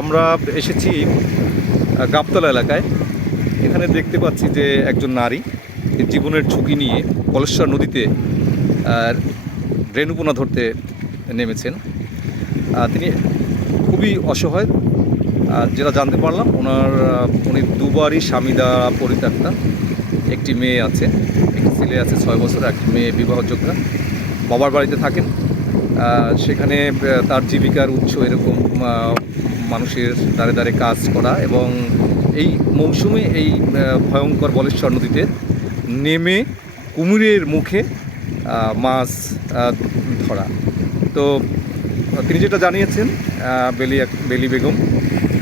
আমরা এসেছি গাবতলা এলাকায়। এখানে দেখতে পাচ্ছি যে একজন নারী জীবনের ঝুঁকি নিয়ে কলেশ্বর নদীতে রেণুপোনা ধরতে নেমেছেন। তিনি খুবই অসহায় যেটা জানতে পারলাম, ওনার উনি দুবারই স্বামী দ্বারা পরিত্যক্তা। একটি মেয়ে আছে, একটি ছেলে আছে, ছয় বছর একটি মেয়ে বিবাহযোগ্যা বাবার বাড়িতে থাকেন। সেখানে তার জীবিকার উৎস এরকম মানুষের দ্বারে দ্বারে কাজ করা এবং এই মৌসুমে এই ভয়ঙ্কর বলেশ্বর নদীতে নেমে কুমিরের মুখে মাছ ধরা। তো, তিনি যেটা জানিয়েছেন বেলি বেলি বেগম,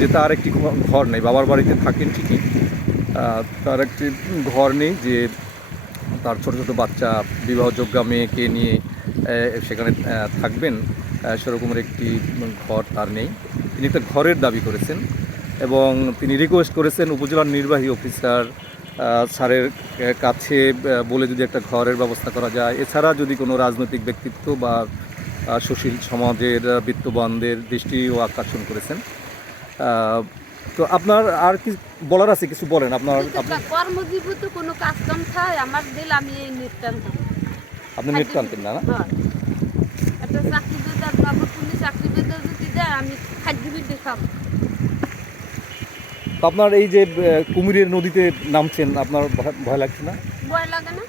যে তার একটি ঘর নেই, বাবার বাড়িতে থাকেন ঠিকই। তার একটি ঘর নেই যে তার ছোট ছোট বাচ্চা বিবাহযোগ্যা মেয়েকে নিয়ে সেখানে থাকবেন। সেরকমের একটি ঘর তার নেই। তিনি একটা ঘরের দাবি করেছেন এবং তিনি রিকোয়েস্ট করেছেন উপজেলার নির্বাহী অফিসার স্যারের কাছে বলে যদি একটা ঘরের ব্যবস্থা করা যায়। এছাড়া যদি কোনো রাজনৈতিক ব্যক্তিত্ব বা সুশীল সমাজের বিত্তবানদের দৃষ্টিও আকর্ষণ করেছেন। তো আপনার আর কি বলার আছে? কিছু বলেন। আপনার আপনি কর্মজীবী তো কোনো কাজ কাম খায় আমার দিল আমি এই নৃত্যান আপনি নেট টানতেন না? না একটা চাকরি বেদার বাবু পুলিশ চাকরি বেদার যদি দেয় আমি খাদ্য বিদ্যে খাব। তো আপনার এই যে কুমিরের নদীতে নামছেন আপনার ভয়- ভয় লাগছে না? ভয় লাগে না।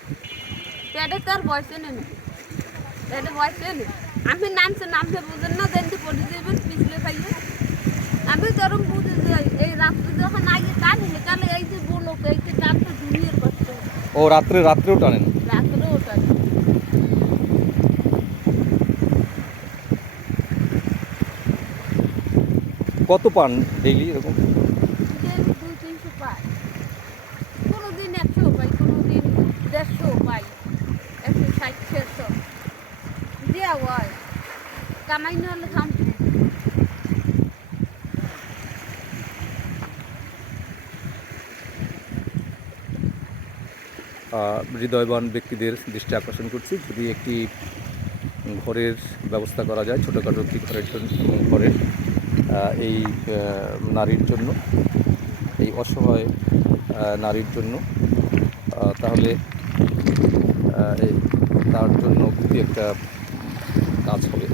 পেটে তো আর বয়সে নেই। না নেই। আমি নামছে নামছে বুঝেন না দেন পড়ে যাবেন পিছলে খাইয়ে। আমি তরম বুঝে যাই এই রাত্রে যখন আগে টানি তাহলে এই যে বলো এই যে টানটা দুনিয়ার কষ্ট। ও রাত্রে রাত্রেও টানেন রাত্রে ওটা কত পান ডেইলি এরকম? একশো পাই কোনো দিন দেড়শো পাই একশো ষাট ছশো দেওয়া হয়। কামাই না হলে খাম। হৃদয়বান ব্যক্তিদের দৃষ্টি আকর্ষণ করছি। যদি একটি ঘরের ব্যবস্থা করা যায় ছোটোখাটো একটি ঘরের জন্য ঘরের এই নারীর জন্য এই অসহায় নারীর জন্য। তাহলে তার জন্য খুবই একটা কাজ হবে।